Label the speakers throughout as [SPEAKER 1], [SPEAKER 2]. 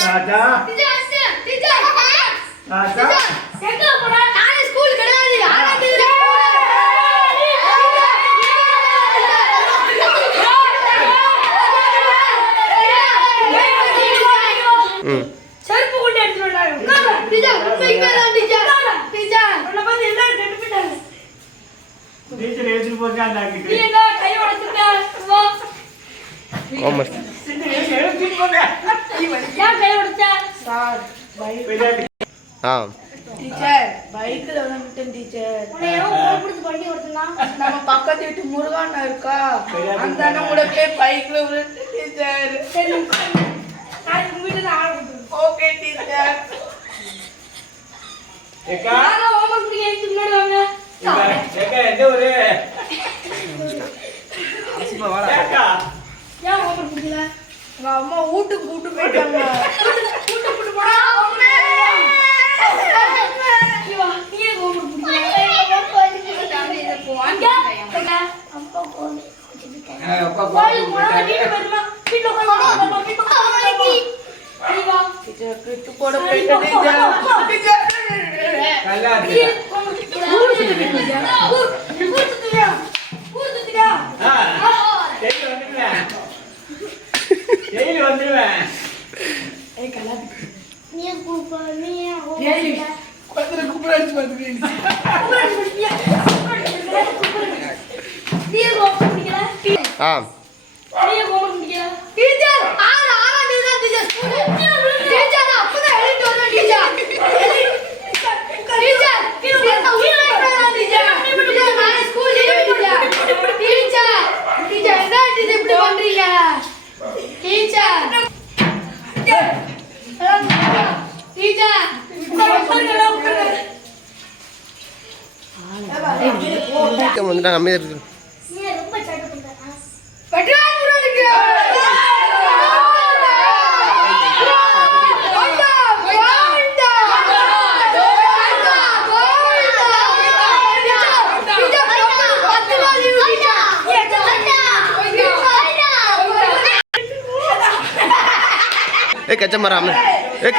[SPEAKER 1] ராஜா. ராஜா.
[SPEAKER 2] எங்க போறா நானே ஸ்கூல் கிடையாது ஆராய்ச்சி செருப்பு
[SPEAKER 1] கொண்டு எடுத்துட்டு
[SPEAKER 2] போறாங்க
[SPEAKER 3] சார்
[SPEAKER 4] ஆ.
[SPEAKER 3] டீச்சர் பைக்ல வந்துட்டேன் டீச்சர். நம்ம பக்கத்து வீட்டு முருகாண்ணா இருக்கா? அந்த அண்ணா கூட போய் பைக்ல விழுந்து டீச்சர்.
[SPEAKER 1] Okay teacher.
[SPEAKER 2] ஏன் ஓபன் முடியல
[SPEAKER 3] எங்க அம்மா வீட்டுக்கு கூட்டு போயிட்டாங்க.
[SPEAKER 2] கூட
[SPEAKER 1] போயிட்டு டெய்லி வந்துடுவேன்
[SPEAKER 3] ஏய்
[SPEAKER 2] கலாட்டி நீ கூப்பிடு.
[SPEAKER 4] ஆ. வந்துட்டாங்க அமைதியாக
[SPEAKER 2] कच्चा मारा हमने एक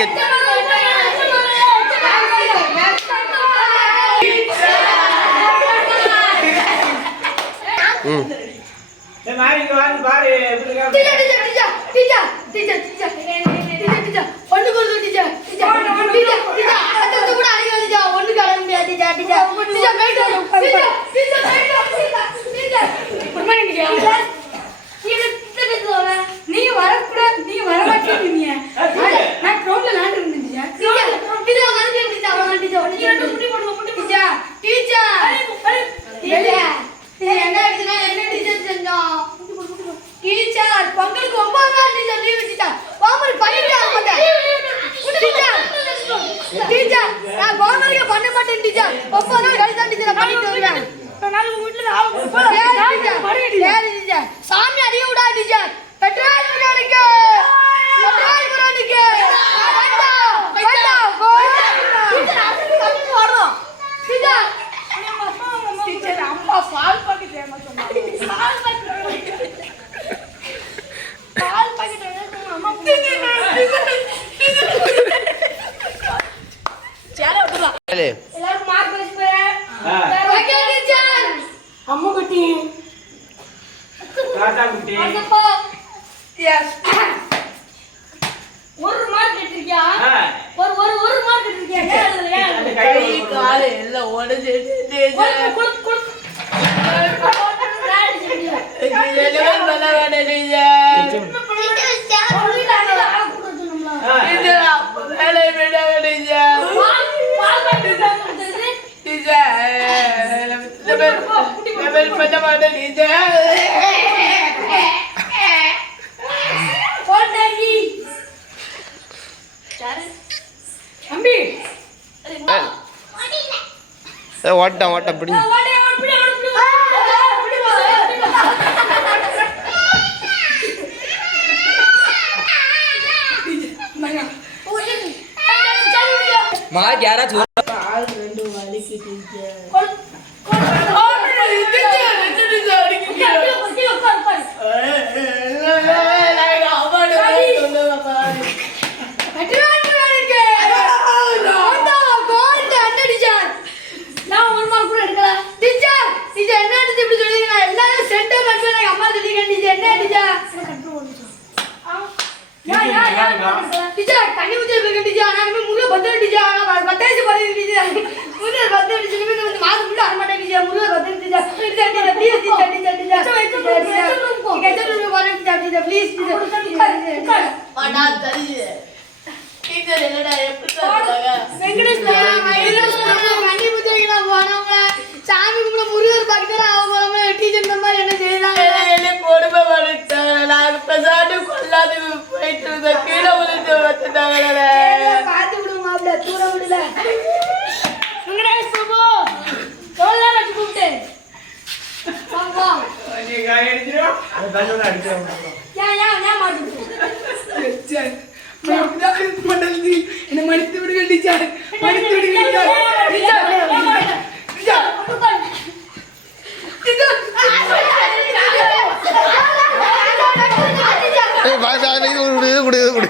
[SPEAKER 2] Thank. நான்
[SPEAKER 5] கவர்மெண்ட்ல பண்ண டீச்சர். ஒவ்வொரு நாள் தான் டீச்சர் பண்ணிட்டு வருவேன். சாமி அறிய விடாது டீச்சர். பெட்ரோல் புராணிக்கு பெட்ரோல்
[SPEAKER 2] புராணிக்கு
[SPEAKER 1] தாத்தா
[SPEAKER 2] ஒரு மார்க் ஒரு ஒரு ஒரு மார்க் எடுத்திருக்கியா
[SPEAKER 3] Abel
[SPEAKER 2] pa naman
[SPEAKER 4] na dito. ஓட்டம்
[SPEAKER 2] ஓட்டம் பிடிங்க
[SPEAKER 6] மாறி யாராச்சும்
[SPEAKER 2] தண்ணி ஊற்றி வைக்க டீச்சர் நான் இனிமேல் முருகை பத்து டீச்சர் நான் பத்தாயிரத்து பதினஞ்சு டீச்சர் முருகர் பத்து டீச்சர் இனிமேல் வந்து மாதம் ஃபுல்லாக வர மாட்டேன் டீச்சர் முருகர் பத்து teacher teacher teacher please teacher teacher teacher teacher வரேன் டீச்சர் டீச்சர் ப்ளீஸ் டீச்சர்
[SPEAKER 4] வாடா தெரியுது டீச்சர்
[SPEAKER 3] அடிச்சிடும்
[SPEAKER 2] ஏன் ஏன் ஏன் மாட்டேங்குது
[SPEAKER 4] என்ன மன்னித்து விடுங்க டீச்சர் மன்னித்து விடுங்க டீச்சர்
[SPEAKER 7] ஏய் பாய் பாய் இது கொடு இது கொடு இது கொடு.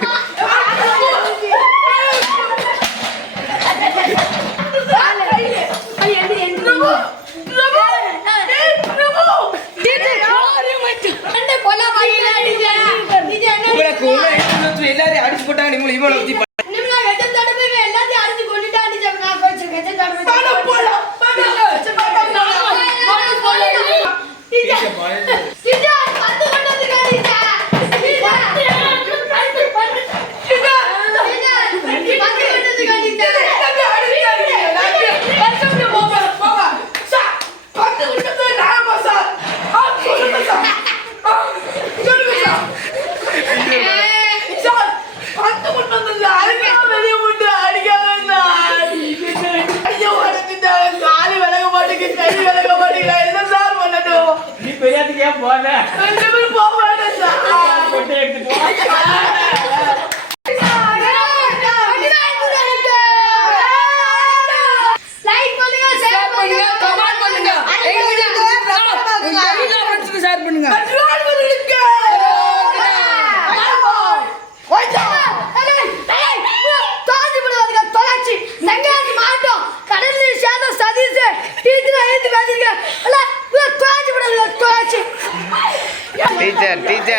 [SPEAKER 3] எல்லாரையும் அடிச்சு போட்டாங்க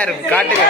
[SPEAKER 7] Teacher காட்டுங்க.